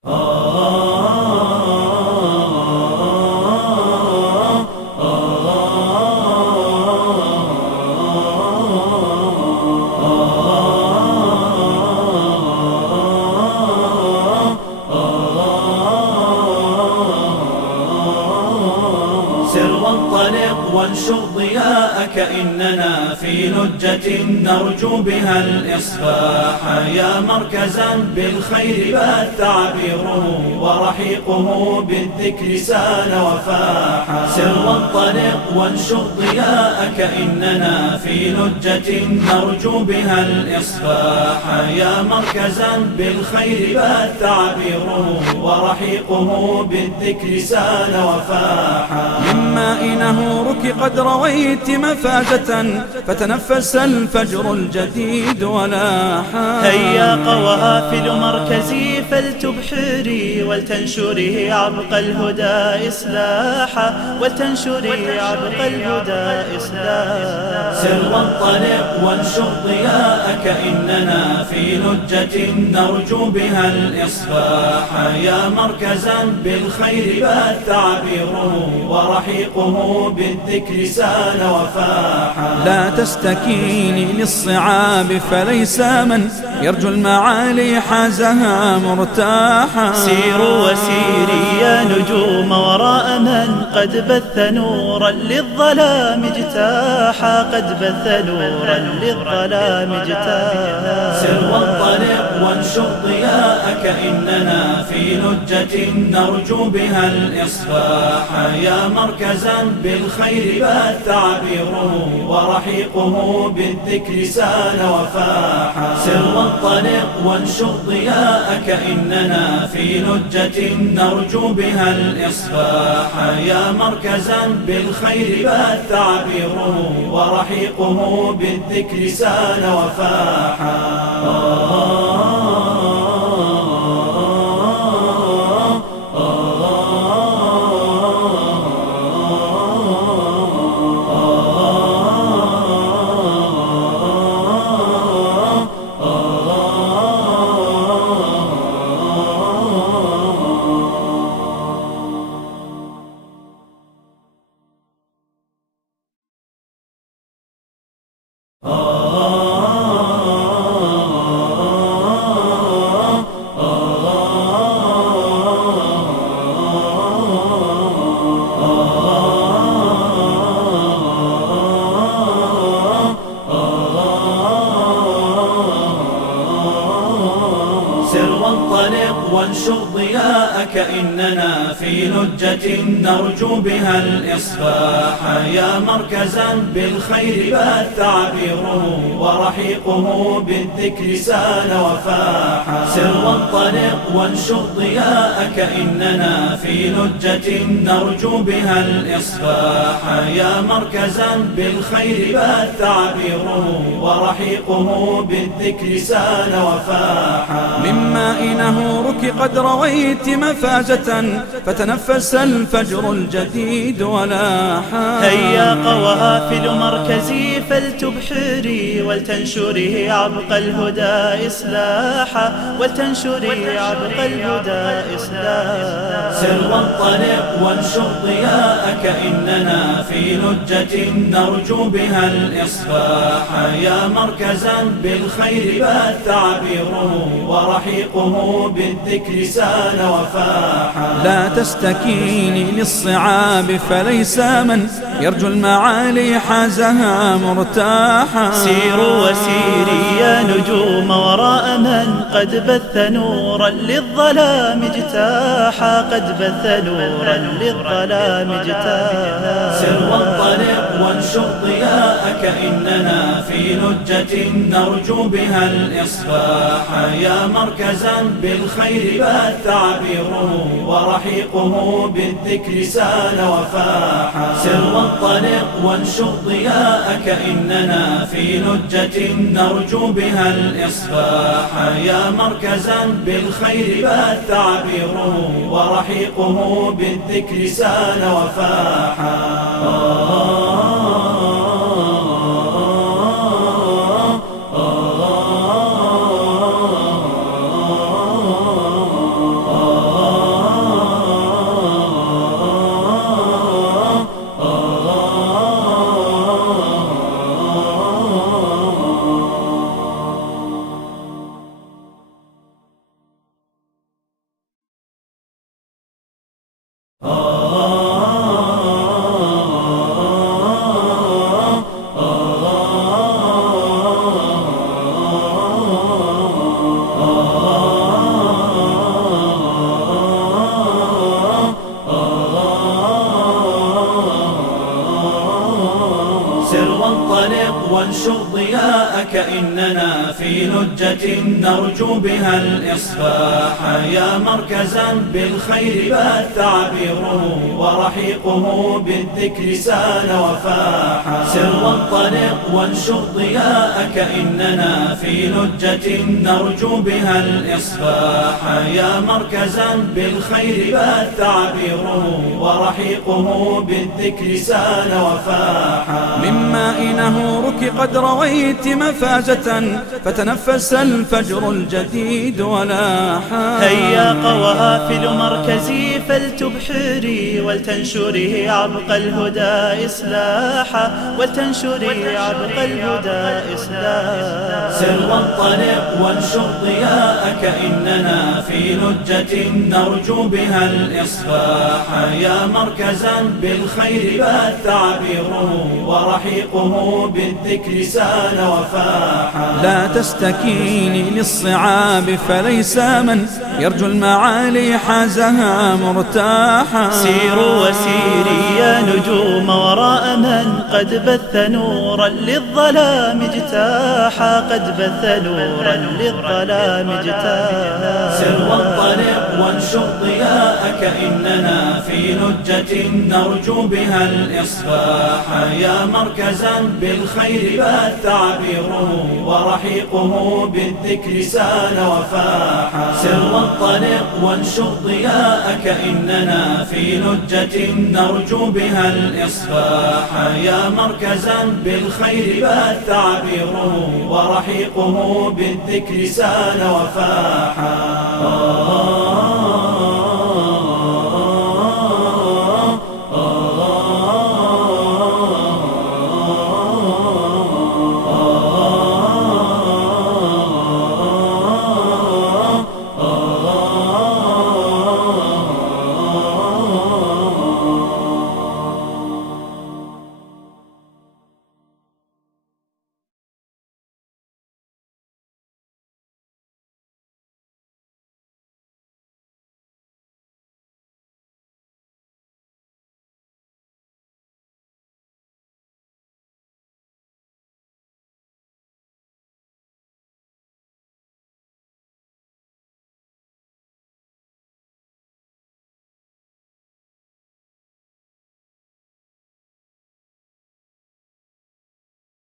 سر وانطلق وانشر ضياءك إننا في لجة نرجو بها الإصباح، يا مركزا بالخير بات عبيره ورحيقه بالذكر سال وفاح. سر وانطلق وانشر ضياءك إننا في لجة نرجو بها الإصباح، يا مركزا بالخير بات عبيره ورحيقه بالذكر سال وفاح. من ماء نهورك قد رويت مفازة، فتنفس الفجر الجديد ولاحا. هيا قوافل مركزي فلتبحري ولتنشري عبق الهدى إصلاحا، ولتنشري عبق الهدى إصلاحا. سر وانطلق وانشر ضياءك إننا في لجة نرجو بها الإصباح، يا مركزا بالخير بات عبيره ورحيقه بالذكر سال وفاحا. لا تستكيني للصعاب فليس من يرجو المعالي حازها مرتاحا. سيروا وسيري يا نجوم وراء من قد بث نورا للظلام اجتاحا، قد بث نورا للظلام اجتاحا. سر وانطلق وانشر ضياءك إننا في لجة نرجو بها الإصباح، يا مركزا بالخير بات عبيره ورحيقه بالذكر سال وفاحا. سر وانطلق وانشر ضياءك إننا في لجة نرجو بها الإصباح، يا مركزا بالخير بات عبيره ورحيقه بالذكر سال وفاحا. سر وانطلق وانشر ضياءك إننا في لجة نرجو بها الإصباح، يا مركزا بالخير بات عبيره ورحيقه بالذكر سال وفاحا. سر وانطلق وانشر ضياءك إننا في لجة نرجو بها الإصباح، يا مركزا بالخير بات عبيره ورحيقه بالذكر سال وفاحا. من ماء نهورك قد رويت مفازة، فتنفس الفجر الجديد ولاحا. هيا قوافل مركزي فلتبحري ولتنشري عبق الهدى إصلاحا، ولتنشري عبق الهدى إصلاحا. سر وانطلق وانشر ضياءك إننا في لجة نرجو بها الإصباح، يا مركزا بالخير بات عبيره ورحيقه بالذكر سال وفاحا. لا تستكيني للصعاب فليس من يرجو المعالي حازها مرتاحا. سيروا وسيري يا نجوم وراء من قد بث نورا للظلام اجتاحا، قد بث نورا للظلام اجتاحا. سر وانطلق وانشر ضياءك إننا في لجة نرجو بها الإصباح، يا مركزا بالخير بات عبيره ورحيقه بالذكر سال وفاحا. سر وانطلق وانشر ضياءك إننا في لجة نرجو بها الإصباح، يا مركزا بالخير بات عبيره ورحيقه بالذكر سال وفاحا. سر وانطلق وانشر ضياءك إننا في لجة نرجو بها الإصباح، يا مركزا بالخير بات عبيره ورحيقه بالذكر سال وفاح. سر وانطلق وانشر ضياءك إننا في لجة نرجو بها الإصباح، يا مركزا بالخير بات عبيره ورحيقه بالذكر سال وفاح. من ماء نهورك قد رويت مفازة فتنفس الفجر الجديد ولاحا. هيا قوافل مركزي فلتبحري ولتنشري عبق الهدى إصلاحا، ولتنشري عبق الهدى إصلاحا. سر وانطلق وانشر ضياءك إننا في لجة نرجو بها الإصباح، يا مركزا بالخير بات عبيره ورحيقه بالذكر سال وفاحا. لا تستكيني للصعاب فليس من يرجو المعالي حازها مرتاحا. سيروا وسيري يا نجوم وراء من قد بث نورا للظلام اجتاحا، قد بث نورا للظلام اجتاحا. سر وانطلق وانشر ضياءك إننا في لجة نرجو بها الإصباح، يا مركزا بالخير بات عبيره ورحيقه بالذكر سال وفاحا. سر وانطلق وانشر ضياءك إننا في لجة نرجو بها الإصباح، يا مركزا بالخير بات عبيره ورحيقه بالذكر سال وفاحا.